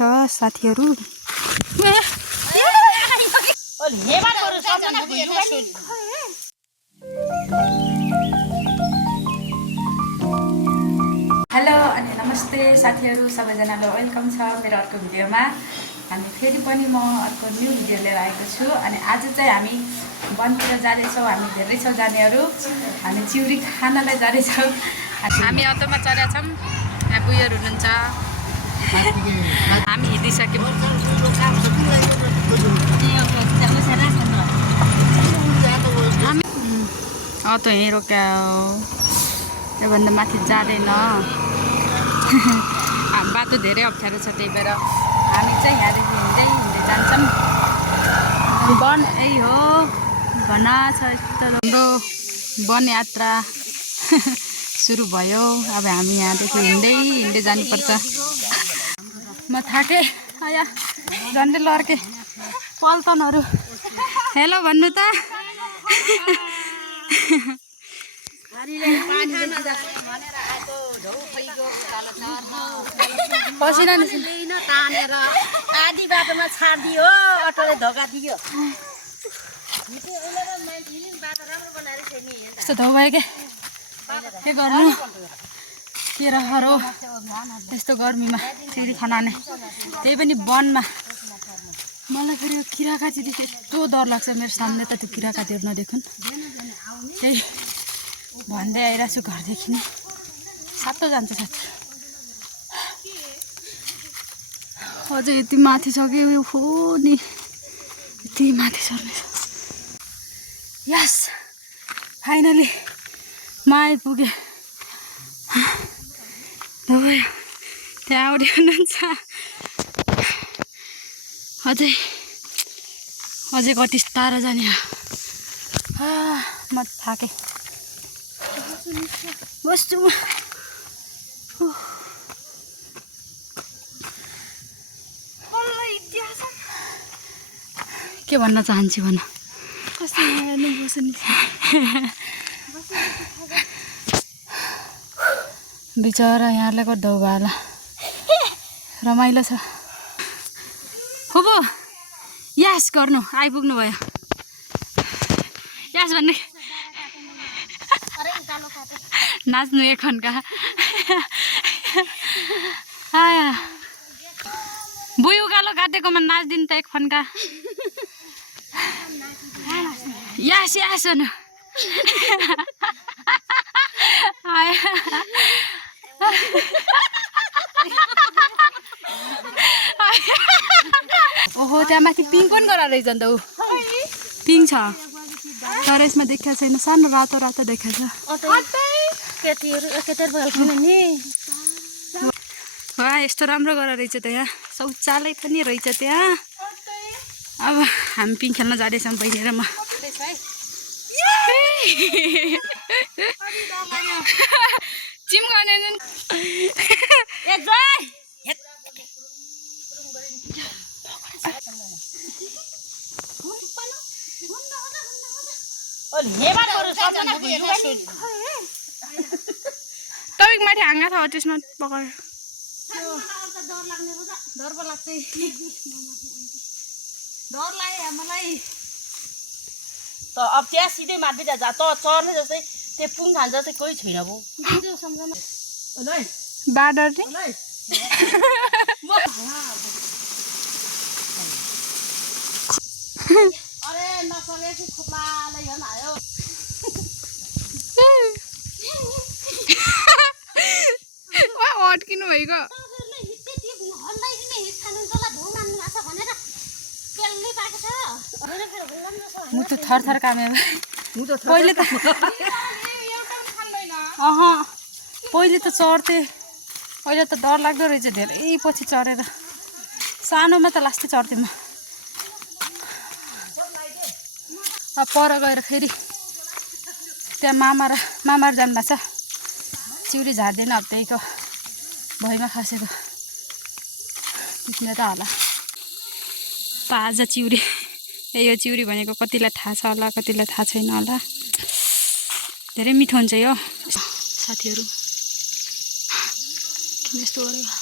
साथीहरु। हेलो अनि नमस्ते साथीहरु, सबैजनालाई वेलकम छ मेरो अर्को भिडियोमा। अनि फेरि पनि म अर्को न्यू भिडियो लिएर आएको छु। अनि आज चाहिँ हामी वनतिर जाँदैछौँ। हामी धेरै छौँ जानेहरु। हामी चिउरी खानलाई जाँदैछौँ। हामी अटोमा चढेका छौँ। यहाँ बुइहरु हुनुहुन्छ। हामी हिँडिसक्यौँ। अटो यहीँ रोक्यो। योभन्दा माथि जाँदैन। बाटो धेरै अप्ठ्यारो छ, त्यही भएर हामी चाहिँ यहाँदेखि हिँड्दै हिँड्दै जान्छौँ। वन यही हो, घना छ यस्तो। हाम्रो वन यात्रा सुरु भयो। अब हामी यहाँदेखि हिँड्दै हिँड्दै जानुपर्छ। म थाकेँ। आया झन्डै लड्के पल्टनहरू। हेलो भन्नु त। पसिना निस्किन तानेर आधी बाटोमा छाडिदियो। अटोले धोका दियो। यस्तो धो भयो के गर्नु, के रहरो यस्तो गर्मीमा चिउरी खान आने, त्यही पनि वनमा। मलाई फेरि यो किराकाची देखे यस्तो डर लाग्छ। मेरो सामने त त्यो किराकातीहरू नदेखुन्, त्यही भन्दै आइरहेको छु। घरदेखि नै सातो जान्छ साथी। अझै यति माथि सक्यो यो हो नि, यति माथि सर्ने छ। यस फाइनली म आइपुगेँ। त्यहाँ आउँदै हुनुहुन्छ। अझै कति टाढा जाने। म थाकेँ। बस्छु म। के भन्न चाहन्छु भन। बिचरा यहाँले गर्दा हो होला। रमाइलो छ। हो बो यस गर्नु आइपुग्नु भयो। यस भन्ने नाच्नु एक खन्का। बुइ उकालो काटेकोमा नाच्दिनु त एक फन्का। यस यस भन्नु। ओहो त्यहाँ माथि पिङ पनि गराएर रहेछ नि त। ऊ पिङ छ तर यसमा देखाएको छैन। सानो रातो रातो देखाएको छ। यस्तो राम्रो गरेर रहेछ त। यहाँ शौचालय पनि रहेछ त्यहाँ। अब हामी पिङ खेल्न जाँदैछौँ बहिनी र म। चिम्काउने तपाईँको माथि हाँगा छ, त्यसमा पकाएर। डर पो लाग्छ। डर लाग्यो मलाई त। अब त्यहाँ सिधै माथि जा त चढ्ने जस्तै त्यो पुङ खान्छ जस्तै कोही छैन भो। बाडर अरे नसकेपछि खोप्लाले झन् आयो। अड्किनु भएको। म त थरथर कामे। पहिले त पहिले त चढ्थेँ। अहिले त डर लाग्दो रहेछ। धेरै पछि चढेर सानोमा त लास्टै चढ्थेँ म। अब पर गएर फेरि त्यहाँ मामा जानुभएको छ। चिउरी झार्दैन। अब त्यहीको भैमा खसेको निस्किने त होला। ताजा चिउरी। यो चिउरी भनेको कतिलाई थाहा छ होला, कतिलाई थाहा छैन होला। धेरै मिठो हुन्छ यो साथीहरु। किन यस्तो गरेको?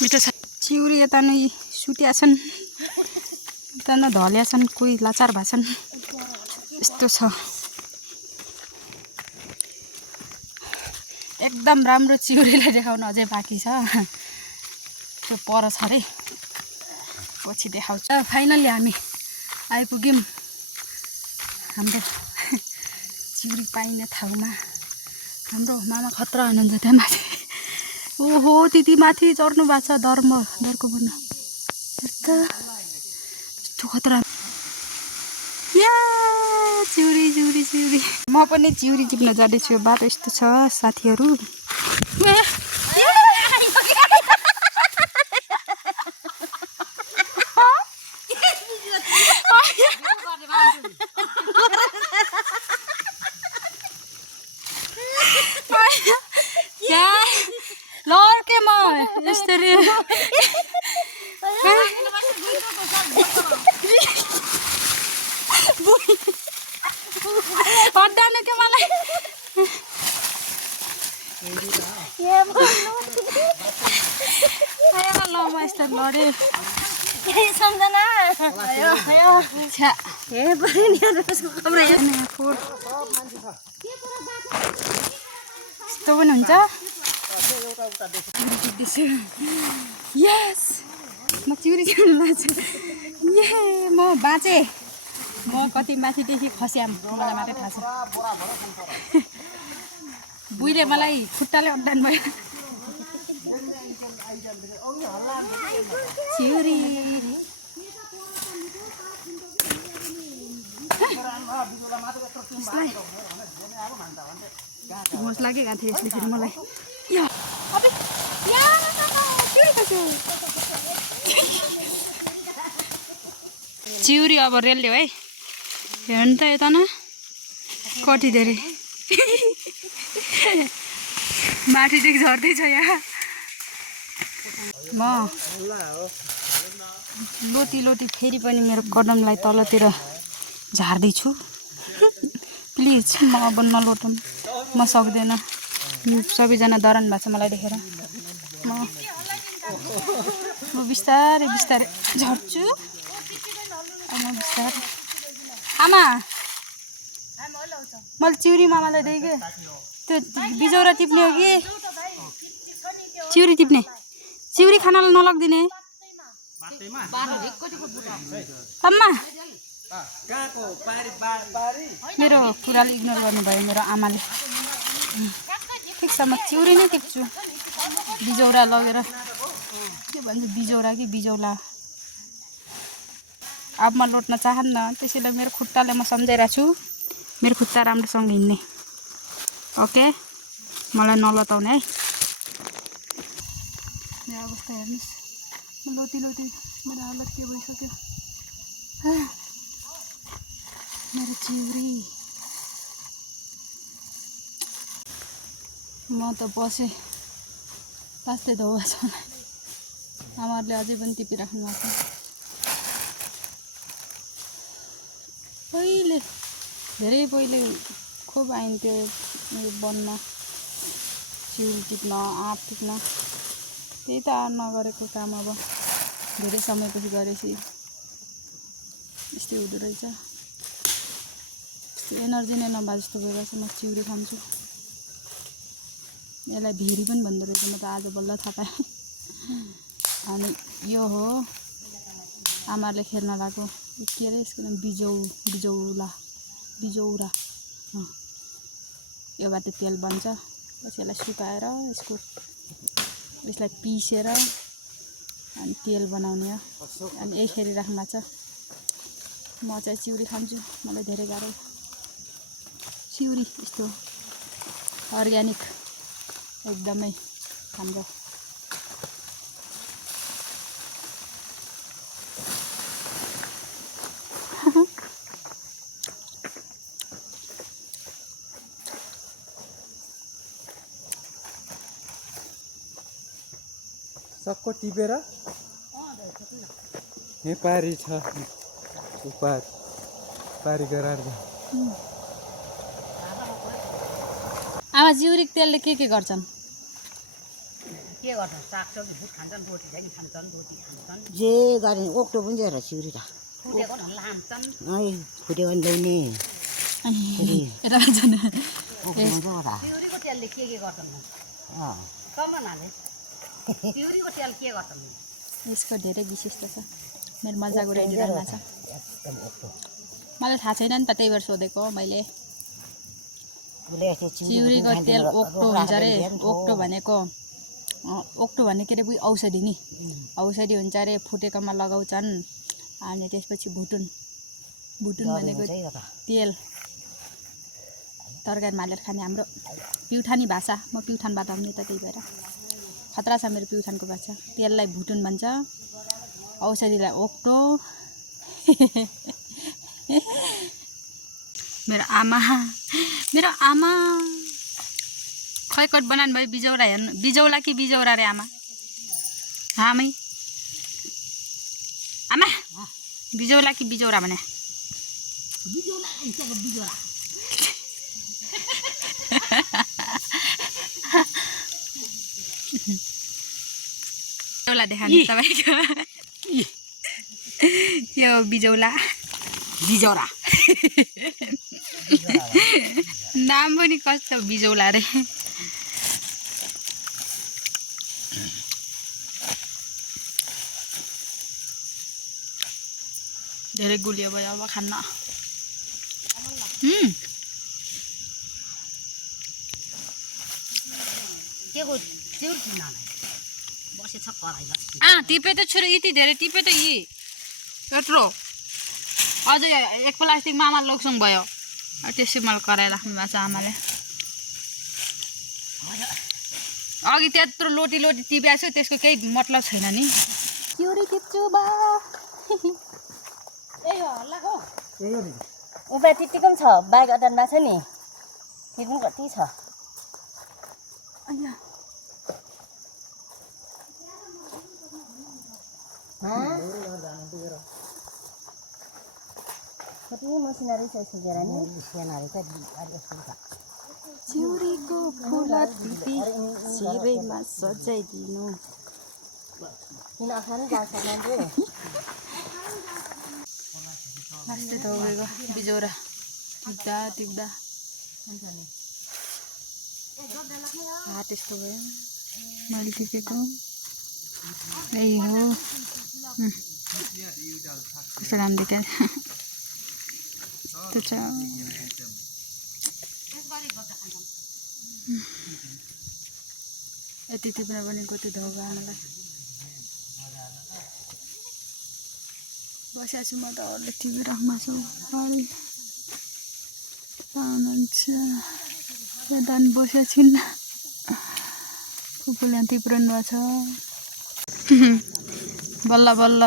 मिठो छ। चिउरी यता नै सुटिया छन्, यता न ढल्या छन्, कोही लाचार भएछन्, यस्तो छ। एकदम राम्रो चिउरीलाई देखाउन अझै बाँकी छ, त्यो पर छ अरे, पछि देखाउँछ। फाइनली हामी आइपुग्यौँ हाम्रो चिउरी पाइने ठाउँमा। हाम्रो मामा खतरा हुनुहुन्छ त्यहाँ माथि। ओहो त्यति माथि चढ्नु भएको छ, डरको बन्न यस्तो खतरा। या चिउरी चिउरी चिउरी, म पनि चिउरी टिप्न जाँदैछु। बाटो यस्तो छ साथीहरू। लड्के म यसरी हड्डानु के मलाई। ल म यस्तो लडेँ सम्झना। यस्तो पनि हुन्छ। यस म चिउरी चिउरी लाग्छु। ए म बाँचेँ। म कति माथिदेखि खस्याम मलाई मात्रै थाहा छ। बुइले मलाई खुट्टाले अड्डान भयो। चिउरी घोस लागिरहेको थियो यसले फेरि मलाई। चिउरी अब रेल्यो है, हेर्नु त यता न कति धेरै माथिदेखि झर्दैछ यहाँ। म लोटी लोटी फेरि पनि मेरो कदमलाई तलतिर झार्दैछु। प्लिज म अब नलोटौँ, म सक्दैन। सबैजना डराउनु भएको छ मलाई देखेर। म बिस्तारै बिस्तारै झर्छु। बिस्तारै आमा मैले चिउरी मामालाई दिएँ कि त्यो बिजौरा टिप्ने हो कि चिउरी टिप्ने? चिउरी खानालाई नलगिदिने अम्मा। मेरो कुराले इग्नोर गर्नुभयो मेरो आमाले। ठिक छ म चिउरी नै टिप्छु। बिजौरा लगेर के भन्छ, बिजौरा कि बिजौला। अब म लोट्न चाहन्न, त्यसैले मेरो खुट्टाले म सम्झाइरहेको छु मेरो खुट्टा राम्रोसँग हिँड्ने। ओके मलाई नलताउने है। मेरो अवस्था हेर्नुहोस्, म लोटी लोटी मेरो हालत के भइसक्यो। मेरो चिउरी म त बसेँ पास्दै धोवा छ। आमाहरूले अझै पनि टिपिराख्नु भएको छ। पहिले धेरै पहिले खुब आइन्थ्यो यो वनमा चिउरी टिप्न, आँप टिप्न। त्यही त नगरेको काम अब धेरै समयपछि गरेपछि यस्तै हुँदो रहेछ। एनर्जी नै नभए जस्तो भइरहेछ। म चिउरी खान्छु। यसलाई भेरी पनि भन्दो रहेछ, म त आज बल्ल थाहा पाएँ। अनि यो हो आमाले खेल्न लगाएको के अरे यसको नाम बिजौरा। योबाट तेल बन्छ। पछि यसलाई सुकाएर यसलाई पिसेर अनि तेल बनाउने हो। अनि यही खेलिराख्नु भएको छ। म चाहिँ चिउरी खान्छु, मलाई धेरै गाह्रो। चिउरी यस्तो अर्ग्यानिक एकदमै हाम्रो। सबको टिपेर यहाँ पारी छ, पारी गराएर आमा चिउरीको तेलले के गर्छन्? के गर्छ सागसब्जी भुट खान्छन् रोटी झ्याङ खान्छन् रोटी खान्छन् जे गरे ओक्टो पनि दिएर सिउरी त फुटेको लान्छन् है फुट्यो भने ल्याउने यता जाने ओक्टो भन्छ होला चिउरीको तेलले के गर्छन् अँ कमनाले चिउरीको तेल के गर्छन् यसको धेरै विशिष्ट छ मेरो मजाक उडाइदिनु छ एकदम ओक्टो मलाई थाहा छैन नि त त्यही भएर सोधेको मैले उसले यस्तो चिउरीको तेल ओक्टो हुन्छ अरे ओक्टो भनेको के अरे औषधि नि औषधि हुन्छ अरे फुटेकोमा लगाउँछन् अनि त्यसपछि भुटुन भनेको तेल तरकारीमा हालेर खाने हाम्रो प्युठानी भाषा म प्युठानबाट आउने त त्यही भएर खतरा छ मेरो प्युठानको भाषा तेललाई भुटुन भन्छ औषधिलाई ओक्टो मेरो आमा खैकट बनाउनु भयो बिजौरा हेर्नु बिजौला कि बिजौरा रे आमा आमै आमा बिजौला कि बिजौरा भने बिजौला देखाउनु तपाईँको यो बिजौला बिजौरा नाम पनि कस्तो बिजौला रे धेरै गुलियो भयो अब खान्न के को चिउरी किन्न बसेछ कराइ टिपे त छोरो यति धेरै टिपे त यी यत्रो अझै एक प्लास्टिक मामा लोकसङ भयो त्यसै मलाई कराइराख्नु भएको छ आमाले अघि त्यत्रो लोटी टिपेको छु त्यसको केही मतलब छैन नि चिउरी टिप्छु बा ए हल्लाको उता त्यतिको पनि छ बाइक अदानमा छ नि त्यो पनि कति छ कति मसिनरी छ सुकेर नि सानोहरू त चिउरीको फुल टिपी सिरैमा सजाइदिनु किन खानु जान्छ मान्छे मस्त त गएको बिजौरा टिप्दा त्यस्तो भयो मैले टिपेको यही हो कस्तो राम्रो क्या त्यो छ यति टिप्न पनि कति धोको आमालाई बसेको छु म त अरूले टिपिराख्नु छु अरू हुनुहुन्छ यता बसेको छुइनँ फुपूले टिपिरहनु भएको छ बल्ल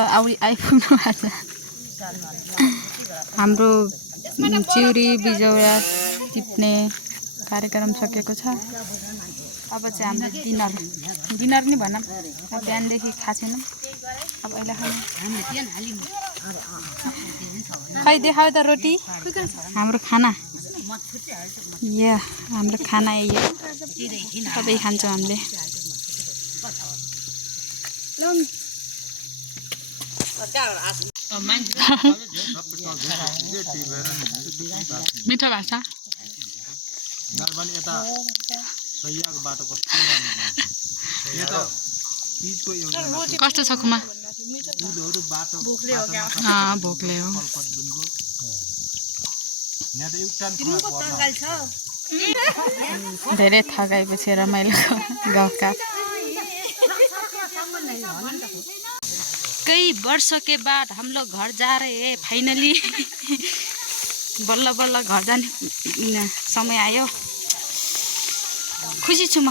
आइपुग्नु भएको छ हाम्रो चिउरी बिजौरा टिप्ने कार्यक्रम सकेको छ अब चाहिँ हाम्रो डिनर नि भनौँ बिहानदेखि खाएको छैनौँ अब अहिले खानु खै देखाऊ त रोटी हाम्रो खाना हाम्रो खाना यही हो सबै खान्छौँ हामीले मिठो भाषा कस्तो छ खुमा भोकले हो धेरै थकाएपछि रमाइलो गाउँका कई वर्षों के बाद हम लोग घर जा रहे हैं फाइनली बल्ल बल्ल घर जाने समय आयो खुसी छु म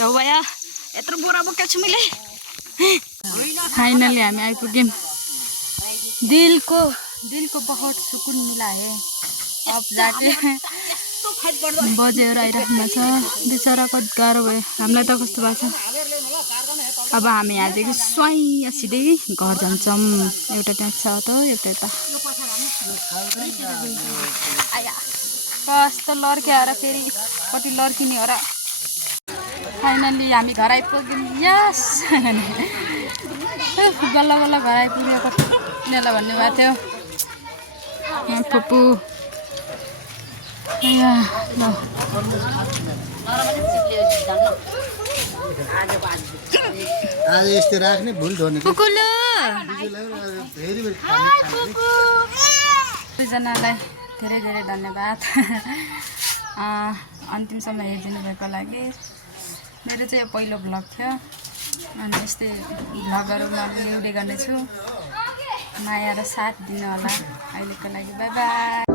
भैया यत्रो बोरा बोकेको छु मैले फाइनली हामी आइपुग्यौँ दिल को बहुत सुकून मिला है अब जाके बजेर आइराख्नु छ बिचराको गाह्रो भयो हामीलाई त कस्तो भएको छ अब हामी यहाँदेखि स्वाइँ सिधै घर जान्छौँ एउटा त्यहाँ छ त एउटा यता कस्तो लड्क्याएर फेरि कति लड्किने हो र फाइनली हामी घर आइपुग्यौँ यस बल्ल बल्ल घर आइपुग्यो कतिलाई भन्नुभएको थियो फुपू ल आज यस्तो राख्ने भुल धोने कुकुलु फेरि दुईजनालाई धेरै धेरै धन्यवाद अन्तिमसम्म हेरिदिनु भएको लागि मेरो चाहिँ यो पहिलो भ्लग थियो अनि यस्तै भ्लगहरू म ल्याउँदै गर्नेछु माया र साथ दिनु होला अहिलेको लागि बाई बाई